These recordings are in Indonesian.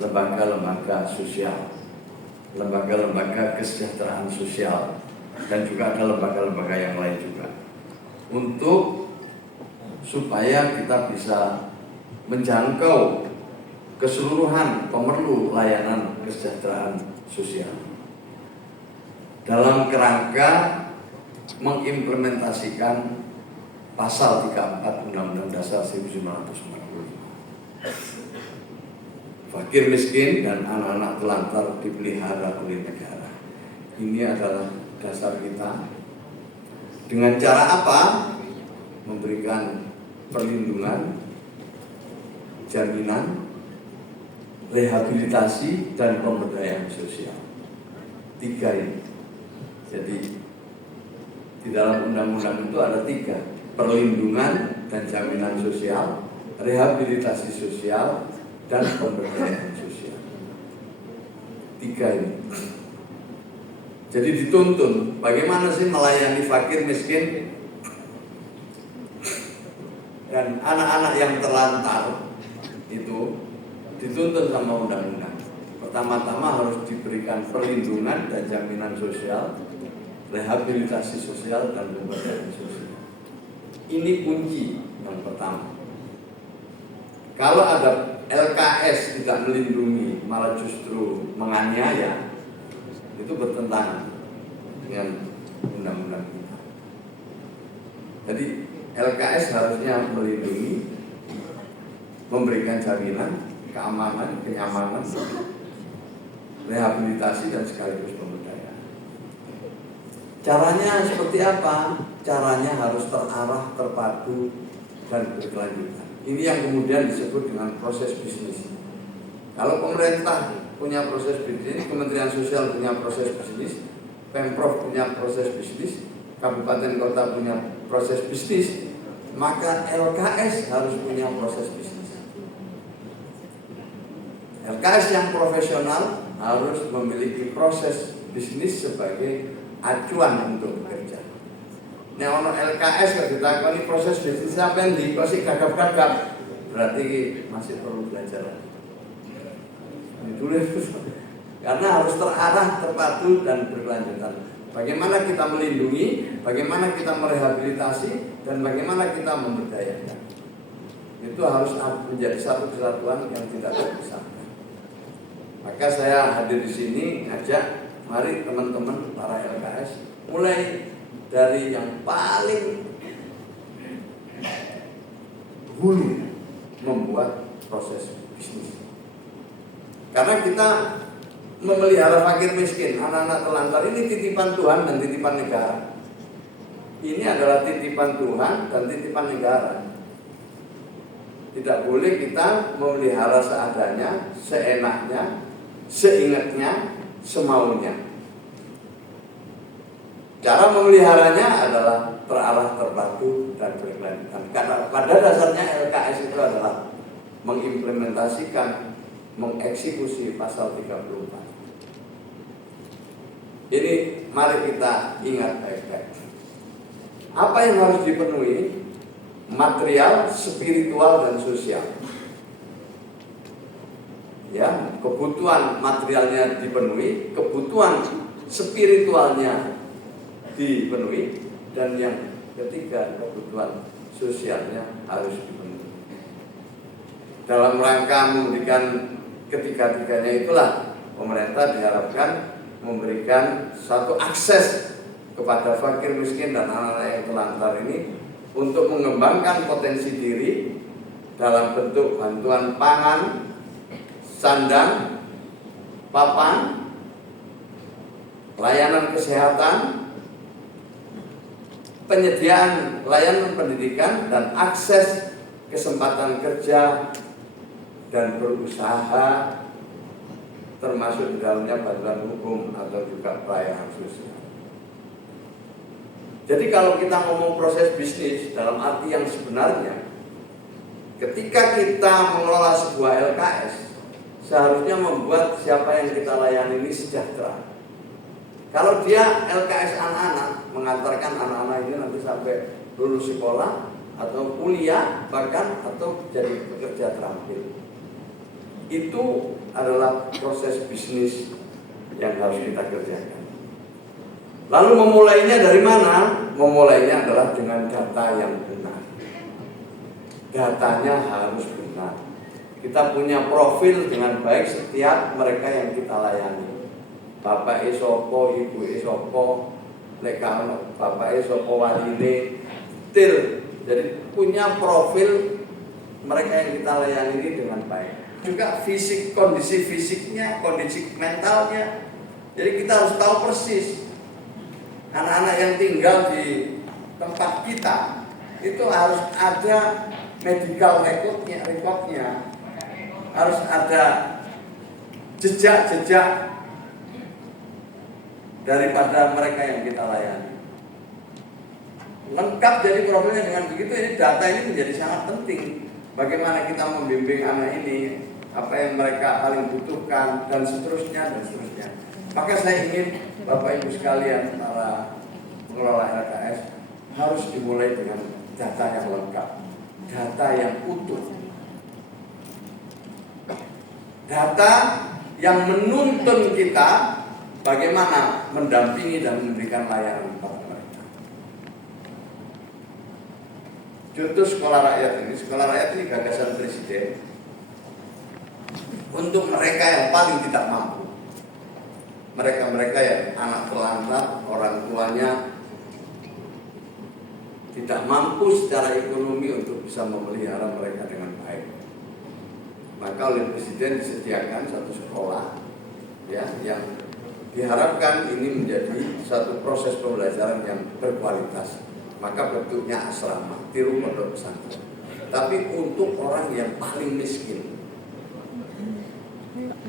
lembaga-lembaga sosial, lembaga-lembaga kesejahteraan sosial, dan juga ada lembaga-lembaga yang lain juga, untuk supaya kita bisa menjangkau keseluruhan pemerlu layanan kesejahteraan sosial dalam kerangka mengimplementasikan pasal 34 Undang-Undang Dasar 1945. Fakir miskin dan anak-anak telantar dipelihara oleh negara. Ini adalah dasar kita. Dengan cara apa? Memberikan perlindungan, jaminan, rehabilitasi, dan pemberdayaan sosial. 3 ini. Jadi di dalam undang-undang itu ada 3: perlindungan dan jaminan sosial, rehabilitasi sosial, dan pemberdayaan sosial. 3 ini. Jadi dituntun bagaimana sih melayani fakir miskin dan anak-anak yang terlantar, itu dituntun sama undang-undang. Pertama-tama harus diberikan perlindungan dan jaminan sosial, rehabilitasi sosial, dan pemberdayaan sosial. Ini kunci yang pertama. Kalau ada LKS tidak melindungi, malah justru menganiaya, itu bertentangan dengan undang-undang kita. Jadi LKS harusnya melindungi, memberikan jaminan, keamanan, kenyamanan, rehabilitasi, dan sekaligus pemberdayaan. Caranya seperti apa? Caranya harus terarah, terpadu, dan berkelanjutan. Ini yang kemudian disebut dengan proses bisnis. Kalau pemerintah punya proses bisnis, Kementerian Sosial punya proses bisnis, Pemprov punya proses bisnis, kabupaten kota punya proses bisnis, maka LKS harus punya proses bisnis. LKS yang profesional harus memiliki proses bisnis sebagai acuan untuk bekerja. Nek ono LKS kok ditakoni proses bisnis apa yang dikasih gagap-gagap, berarti masih perlu belajar. Dulu karena harus terarah, terpadu, dan berkelanjutan. Bagaimana kita melindungi, bagaimana kita merehabilitasi, dan bagaimana kita memberdayakan. Itu harus menjadi satu kesatuan yang tidak terpisahkan. Maka saya hadir di sini ngajak, mari teman-teman para LKS mulai dari yang paling hulu membuat proses bisnis. Karena kita memelihara fakir miskin, anak-anak telantar ini titipan Tuhan dan titipan negara. Ini adalah titipan Tuhan dan titipan negara. Tidak boleh kita memelihara seadanya, seenaknya, seingatnya, semaunya. Cara memeliharanya adalah terarah, terpadu, dan berkelanjutan. Karena pada dasarnya LKS itu adalah mengimplementasikan, mengeksekusi pasal 34. Ini mari kita ingat baik-baik. Apa yang harus dipenuhi? Material, spiritual, dan sosial. Ya, kebutuhan materialnya dipenuhi, kebutuhan spiritualnya dipenuhi, dan yang ketiga, kebutuhan sosialnya harus dipenuhi. Dalam rangka memberikan ketiga-tiganya itulah pemerintah diharapkan memberikan satu akses kepada fakir miskin dan anak-anak yang telantar ini untuk mengembangkan potensi diri dalam bentuk bantuan pangan, sandang, papan, layanan kesehatan, penyediaan layanan pendidikan, dan akses kesempatan kerja dan berusaha, termasuk di dalamnya bantuan hukum atau juga pelayanan sosial. Jadi kalau kita ngomong proses bisnis dalam arti yang sebenarnya, ketika kita mengelola sebuah LKS, seharusnya membuat siapa yang kita layani ini sejahtera. Kalau dia LKS anak-anak, mengantarkan anak-anak ini nanti sampai lulus sekolah atau kuliah, bahkan atau jadi pekerja terampil, itu adalah proses bisnis yang harus kita kerjakan. Lalu memulainya dari mana? Memulainya adalah dengan data yang benar. Datanya harus benar. Kita punya profil dengan baik setiap mereka yang kita layani. Bapak Esopo, Ibu Esopo, lekano Bapak Esopo waline, til. Jadi punya profil mereka yang kita layani ini dengan baik. Juga fisik, kondisi fisiknya, kondisi mentalnya. Jadi kita harus tahu persis anak-anak yang tinggal di tempat kita itu harus ada medical recordnya, harus ada jejak-jejak daripada mereka yang kita layani. Lengkap jadi profilnya dengan begitu, ini data ini menjadi sangat penting. Bagaimana kita membimbing anak ini, apa yang mereka paling butuhkan, dan seterusnya. Maka saya ingin Bapak Ibu sekalian, para pengelola LKS, harus dimulai dengan data yang lengkap, data yang utuh, data yang menuntun kita bagaimana mendampingi dan memberikan layanan kepada mereka. Contoh sekolah rakyat ini gagasan Presiden untuk mereka yang paling tidak mampu. Mereka yang anak terlantar, orang tuanya tidak mampu secara ekonomi untuk bisa memelihara mereka dengan baik. Maka oleh Presiden disediakan satu sekolah ya, yang diharapkan ini menjadi satu proses pembelajaran yang berkualitas. Maka bentuknya asrama, tiru pondok pesantren. Tapi untuk orang yang paling miskin,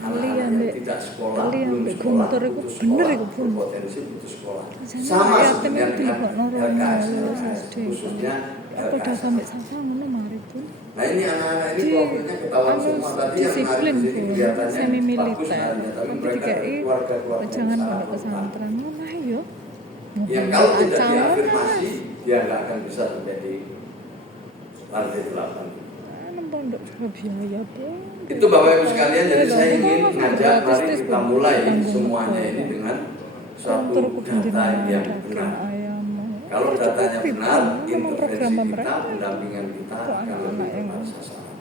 anak-anak yang tidak sekolah, belum sekolah, putus sekolah, berpotensi putus sekolah. Sama sebenarnya dengan LKS, khususnya LKS. Nah ini anak-anak ini profilnya ketahuan semua. Tadi yang hari ini kelihatannya bagus harinya, tapi mereka keluarga-keluarga jangan pondok pesantren. yang kalau tidak diafirmasi, dia nggak akan bisa menjadi lantai 8. Pondok juga biaya, Itu Bapak Ibu sekalian, jadi saya ingin mengajak mari kita mulai semuanya ini dengan suatu data yang benar. Kalau datanya benar, intervensi kita, pendampingan kita akan lebih tepat sasaran.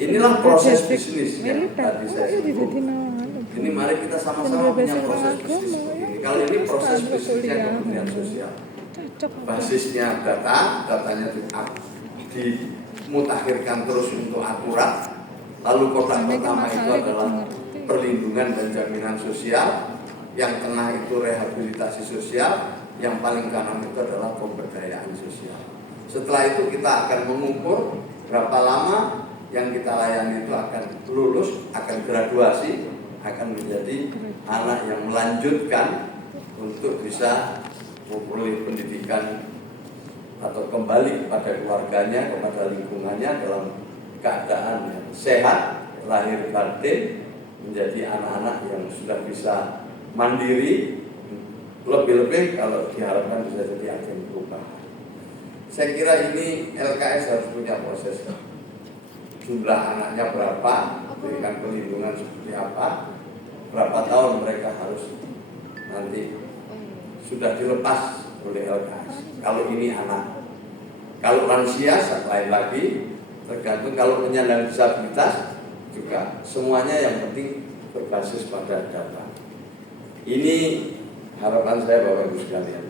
Inilah proses bisnis yang tadi saya sebut. Ini mari kita sama-sama punya proses bisnis ini. Kali ini proses bisnisnya kemudian sosial. Basisnya datanya dimutakhirkan terus untuk akurat. Lalu kotak pertama itu adalah perlindungan dan jaminan sosial. Yang tengah itu rehabilitasi sosial. Yang paling kanan itu adalah pemberdayaan sosial. Setelah itu kita akan mengukur berapa lama yang kita layani itu akan lulus, akan graduasi, akan menjadi anak yang melanjutkan untuk bisa memperoleh pendidikan atau kembali kepada keluarganya, kepada lingkungannya dalam keadaan yang sehat, lahir batin, menjadi anak-anak yang sudah bisa mandiri, lebih-lebih kalau diharapkan bisa jadi agen perubahan. Saya kira ini LKS harus punya proses. Jumlah anaknya berapa, berikan perlindungan seperti apa, berapa tahun mereka harus nanti sudah dilepas oleh LKS. Kalau ini anak, kalau lansia lain lagi, tergantung. Kalau penyandang disabilitas juga semuanya yang penting berbasis pada data. Ini harapan saya Bapak Ibu sekalian.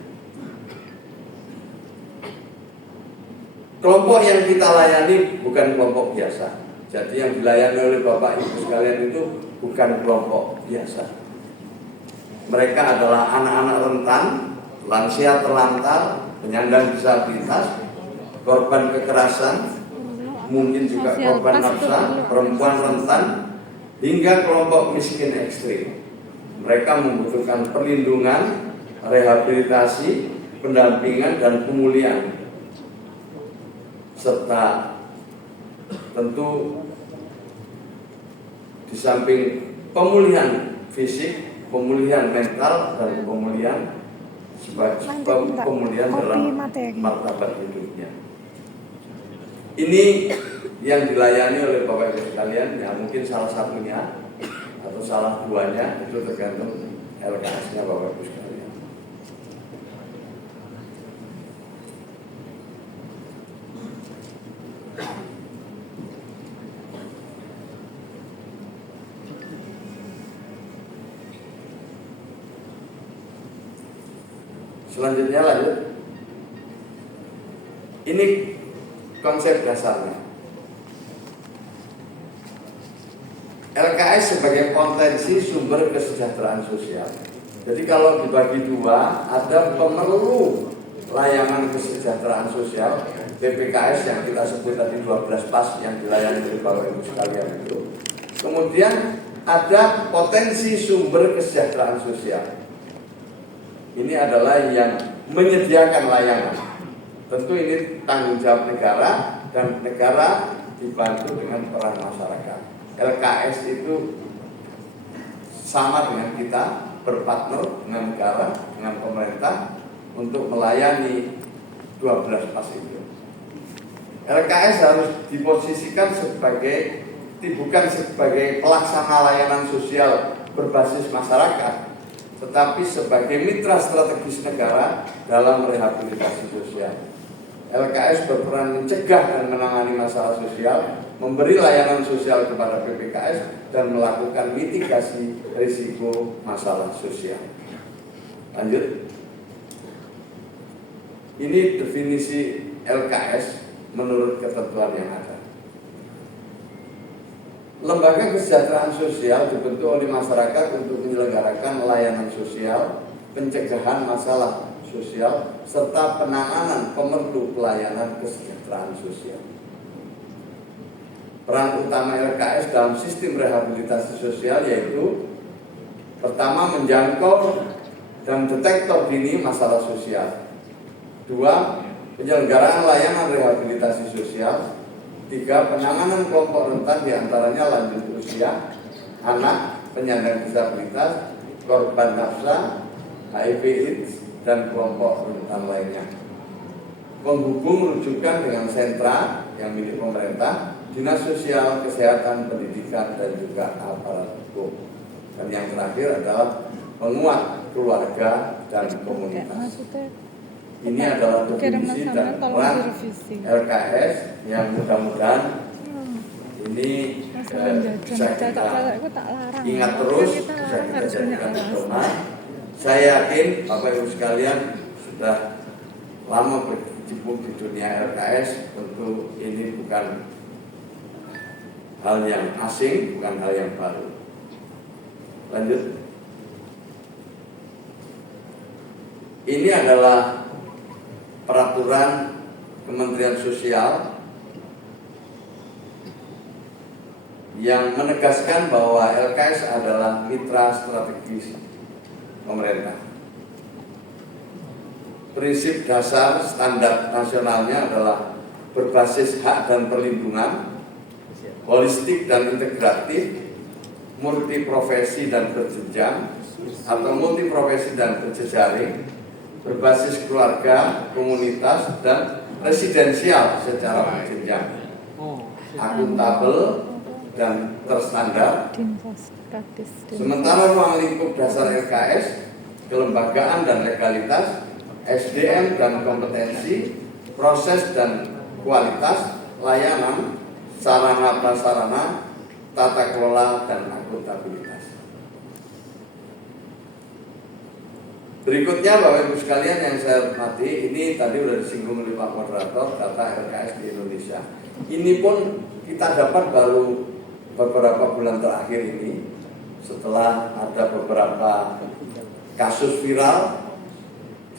Kelompok yang kita layani bukan kelompok biasa. Jadi yang dilayani oleh Bapak Ibu sekalian itu bukan kelompok biasa. Mereka adalah anak-anak rentan, lansia terlantar, penyandang disabilitas, korban kekerasan, mungkin juga korban nafsa, perempuan rentan, hingga kelompok miskin ekstrim. Mereka membutuhkan perlindungan, rehabilitasi, pendampingan, dan pemulihan. Serta tentu di samping pemulihan fisik, pemulihan mental, dan pemulihan pemulihan dalam martabat hidupnya. Ini yang dilayani oleh Bapak Ibu sekalian, ya mungkin salah satunya atau salah duanya itu tergantung LKS-nya Bapak Ibu sekalian. Selanjutnya lanjut. Ini konsep dasarnya. LKS sebagai potensi sumber kesejahteraan sosial. Jadi kalau dibagi dua, ada pemerlu layanan kesejahteraan sosial BPKS yang kita sebut tadi 12 pas yang dilayani oleh Bapak Ibu sekalian itu. Kemudian ada potensi sumber kesejahteraan sosial. Ini adalah yang menyediakan layanan. Tentu ini tanggung jawab negara dan negara dibantu dengan peran masyarakat. LKS itu sama dengan kita, berpartner dengan negara, dengan pemerintah untuk melayani 12 pas itu. LKS harus diposisikan bukan sebagai pelaksana layanan sosial berbasis masyarakat, tetapi sebagai mitra strategis negara dalam rehabilitasi sosial. LKS berperan mencegah dan menangani masalah sosial, memberi layanan sosial kepada BPKS, dan melakukan mitigasi risiko masalah sosial. Lanjut. Ini definisi LKS menurut ketentuan yang ada. Lembaga kesejahteraan sosial dibentuk oleh masyarakat untuk menyelenggarakan layanan sosial, pencegahan masalah sosial, serta penanganan pemerlu pelayanan kesejahteraan sosial. Peran utama LKS dalam sistem rehabilitasi sosial yaitu pertama, menjangkau dan detektor dini masalah sosial. Dua, penyelenggaraan layanan rehabilitasi sosial. Tiga, penanganan kelompok rentan diantaranya lanjut usia, anak, penyandang disabilitas, korban nafsa, HIV/AIDS, dan kelompok rentan lainnya. Penghubung rujukan dengan sentra yang milik pemerintah, dinas sosial, kesehatan, pendidikan, dan juga aparat hukum. Dan yang terakhir adalah penguat keluarga dan komunitas. Ini adalah definisi dan peran LKS yang mudah-mudahan ini bisa kita ingat terus, bisa kita jadikan pedoman. Saya yakin Bapak Ibu sekalian sudah lama berkecimpung di dunia LKS, tentu ini bukan hal yang asing, bukan hal yang baru. Lanjut. Ini adalah peraturan Kementerian Sosial yang menegaskan bahwa LKS adalah mitra strategis pemerintah. Prinsip dasar standar nasionalnya adalah berbasis hak dan perlindungan, holistik dan integratif, multiprofesi dan berjenjang atau multiprofesi dan berjejaring, berbasis keluarga, komunitas, dan residensial secara berjenjang, akuntabel dan terstandar. Sementara ruang lingkup dasar LKS, kelembagaan dan legalitas, SDM dan kompetensi, proses dan kualitas, layanan, sarana prasarana, tata kelola, dan akuntabilitas. Berikutnya Bapak Ibu sekalian yang saya hormati, ini tadi sudah disinggung oleh Pak Moderator, data LKS di Indonesia. Ini pun kita dapat baru beberapa bulan terakhir ini, setelah ada beberapa kasus viral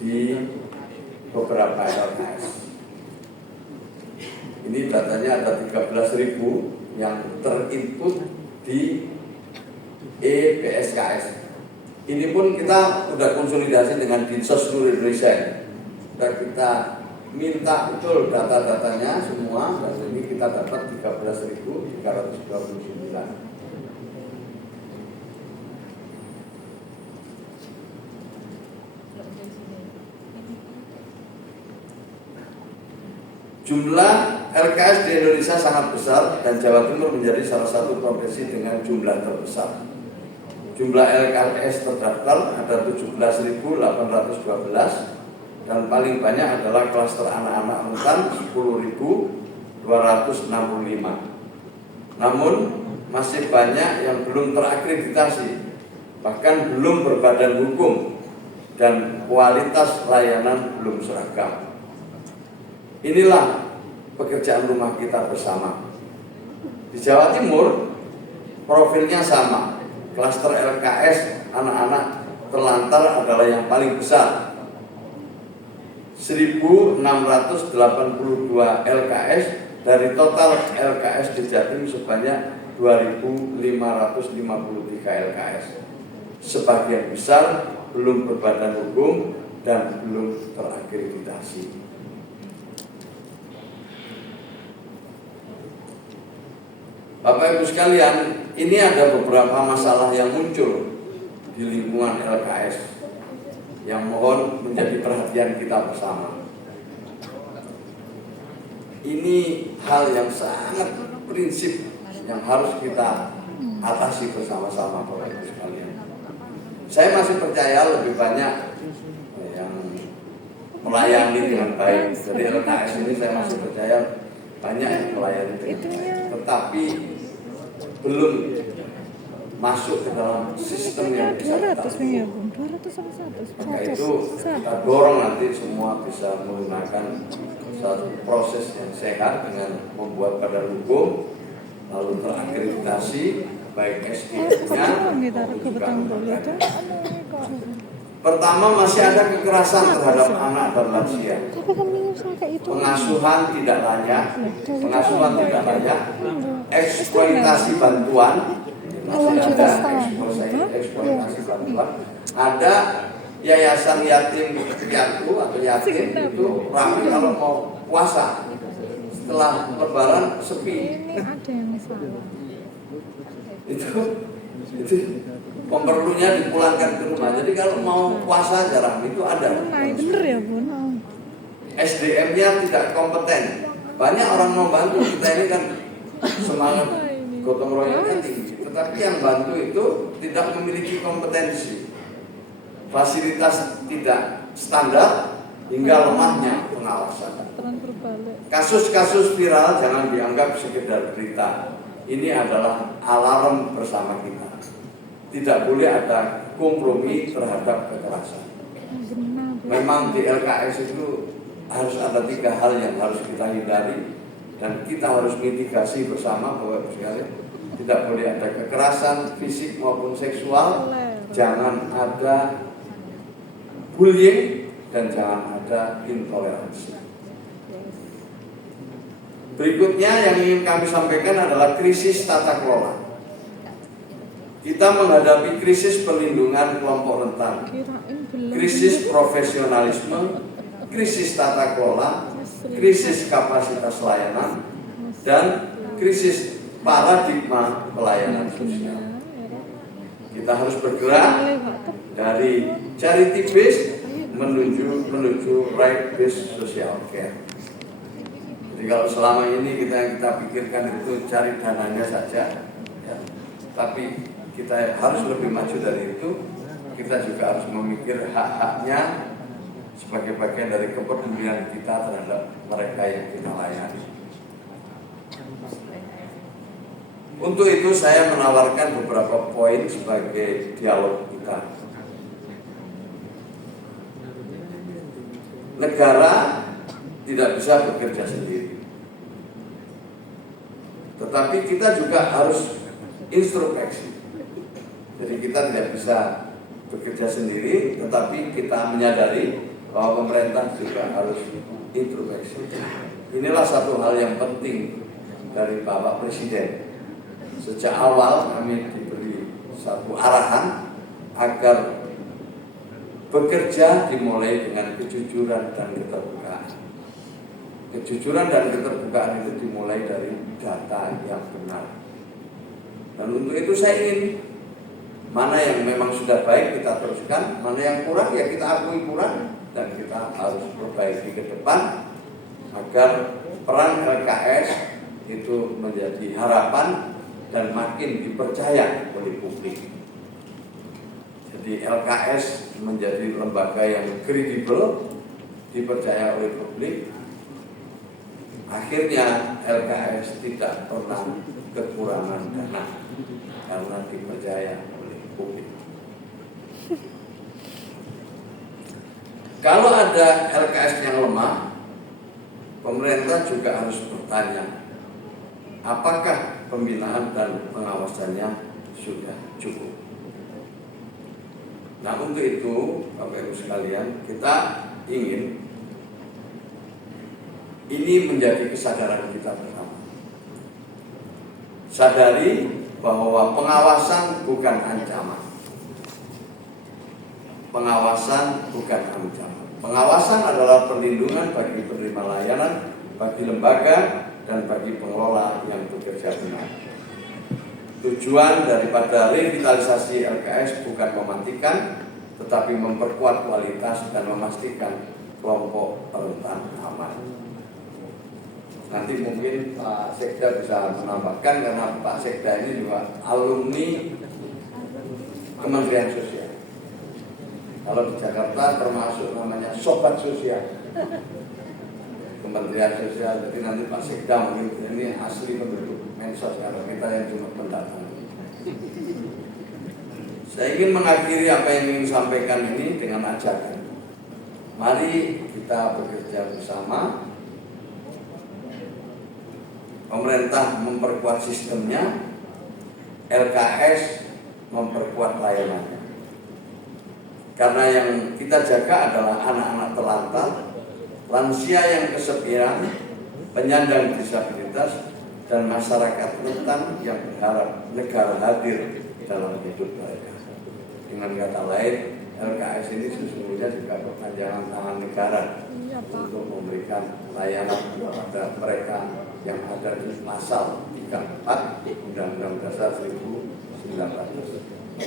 di beberapa LKS. Ini datanya ada 13.000 yang terinput di EPSKS. Ini pun kita sudah konsolidasi dengan Dinsos seluruh Indonesia. Dan kita minta betul data-datanya semua, dan ini kita dapat 13.329. Jumlah LKS di Indonesia sangat besar dan Jawa Timur menjadi salah satu provinsi dengan jumlah terbesar. Jumlah LKS terdaftar ada 17.812 dan paling banyak adalah klaster anak-anak rentan 10.265. Namun masih banyak yang belum terakreditasi, bahkan belum berbadan hukum dan kualitas layanan belum seragam. Inilah pekerjaan rumah kita bersama. Di Jawa Timur profilnya sama. Klaster LKS anak-anak terlantar adalah yang paling besar. 1.682 LKS dari total LKS di Jatim sebanyak 2.553 LKS. Sebagian besar belum berbadan hukum dan belum terakreditasi. Bapak Ibu sekalian, ini ada beberapa masalah yang muncul di lingkungan LKS yang mohon menjadi perhatian kita bersama. Ini hal yang sangat prinsip yang harus kita atasi bersama-sama Bapak Ibu sekalian. Saya masih percaya lebih banyak yang melayani dengan baik. Jadi LKS ini saya masih percaya banyak yang melayani dengan baik. Tetapi belum masuk ke dalam sistem yang bisa kita lakukan. Maka itu kita dorong nanti semua bisa menggunakan satu proses yang sehat dengan membuat badan hukum, lalu terakreditasi baik SDM-nya maupun juga LKS. Pertama, masih ada kekerasan terhadap anak dan lansia. Pengasuhan tidak layak, eksploitasi bantuan, masih ada eksploitasi bantuan. Ada yayasan yatim piatu atau yatim itu ramai kalau mau puasa, setelah lebaran sepi. Ini ada yang salah. Itu pemperlunya dipulangkan ke rumah. Jadi kalau mau puasa jarang itu ada. Bener ya Bun. SDM-nya tidak kompeten. Banyak orang mau bantu, kita ini kan semangat gotong royongnya tinggi. Tetapi yang bantu itu tidak memiliki kompetensi. Fasilitas tidak standar hingga lemahnya pengawasan. Kasus-kasus viral jangan dianggap sekedar berita. Ini adalah alarm bersama kita. Tidak boleh ada kompromi terhadap kekerasan. Memang di LKS itu harus ada 3 hal yang harus kita hindari dan kita harus mitigasi bersama Bapak Ibu sekalian. Tidak boleh ada kekerasan fisik maupun seksual, jangan ada bullying dan jangan ada intoleransi. Berikutnya yang ingin kami sampaikan adalah krisis tata kelola. Kita menghadapi krisis perlindungan kelompok rentan, krisis profesionalisme, krisis tata kelola, krisis kapasitas layanan, dan krisis paradigma pelayanan sosial. Kita harus bergerak dari charity based menuju right based social care. Jadi kalau selama ini kita pikirkan itu cari dananya saja, ya. Tapi kita harus lebih maju dari itu. Kita juga harus memikir hak-haknya sebagai bagian dari kepedulian kita terhadap mereka yang kita layani. Untuk itu saya menawarkan beberapa poin sebagai dialog kita. Negara tidak bisa bekerja sendiri, tetapi kita juga harus introspeksi. Jadi kita tidak bisa bekerja sendiri, tetapi kita menyadari bahwa pemerintah juga harus introspeksi. Inilah satu hal yang penting dari Bapak Presiden. Sejak awal kami diberi satu arahan agar bekerja dimulai dengan kejujuran dan keterbukaan. Kejujuran dan keterbukaan itu dimulai dari data yang benar. Dan untuk itu saya ingin mana yang memang sudah baik kita teruskan, mana yang kurang ya kita akui kurang dan kita harus perbaiki ke depan agar peran LKS itu menjadi harapan dan makin dipercaya oleh publik. Jadi LKS menjadi lembaga yang kredibel, dipercaya oleh publik. Akhirnya LKS tidak pernah kekurangan dana karena dipercaya oleh publik. Kalau ada LKS yang lemah, pemerintah juga harus bertanya, apakah pembinaan dan pengawasannya sudah cukup? Nah, untuk itu Bapak Ibu sekalian, kita ingin ini menjadi kesadaran kita bersama. Sadari bahwa pengawasan bukan ancaman. Pengawasan bukan ancaman. Pengawasan adalah perlindungan bagi penerima layanan, bagi lembaga, dan bagi pengelola yang bekerja benar. Tujuan daripada revitalisasi LKS bukan mematikan, tetapi memperkuat kualitas dan memastikan kelompok rentan aman. Nanti mungkin Pak Sekda bisa menambahkan, karena Pak Sekda ini juga alumni Kementerian Sosial. Kalau di Jakarta termasuk namanya Sobat Sosial, Kementerian Sosial. Jadi nanti Pak Sekda mungkin ini asli penduduk Mensos, karena kita yang cuma pendatang. Saya ingin mengakhiri apa yang ingin sampaikan ini dengan ajakan. Mari kita bekerja bersama. Pemerintah memperkuat sistemnya, LKS memperkuat layanannya. Karena yang kita jaga adalah anak-anak terlantar, lansia yang kesepian, penyandang disabilitas, dan masyarakat rentan yang berharap negara hadir dalam hidup mereka. Dengan kata lain, LKS ini sesungguhnya juga perpanjangan tangan negara untuk memberikan layanan kepada mereka yang ada di pasal 34 Undang-Undang Dasar 1945.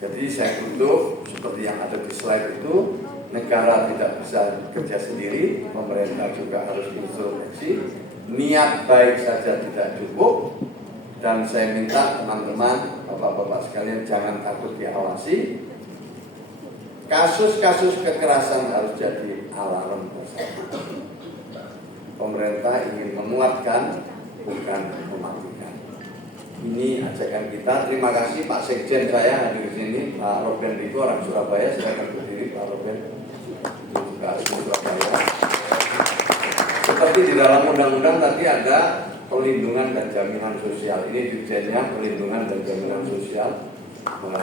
Jadi saya tutup seperti yang ada di slide itu, negara tidak bisa kerja sendiri, pemerintah juga harus introspeksi, niat baik saja tidak cukup, dan saya minta teman-teman, bapak-bapak sekalian jangan takut diawasi. Kasus-kasus kekerasan harus jadi alarm bersama. Pemerintah ingin menguatkan, bukan mematikan. Ini ajakan kita. Terima kasih Pak Sekjen saya hadir di sini, Pak Robben Riko, orang Surabaya. Silakan berdiri Pak Robben. Juga asli Surabaya. Seperti di dalam undang-undang tadi ada perlindungan dan jaminan sosial. Ini dirjennya perlindungan dan jaminan sosial.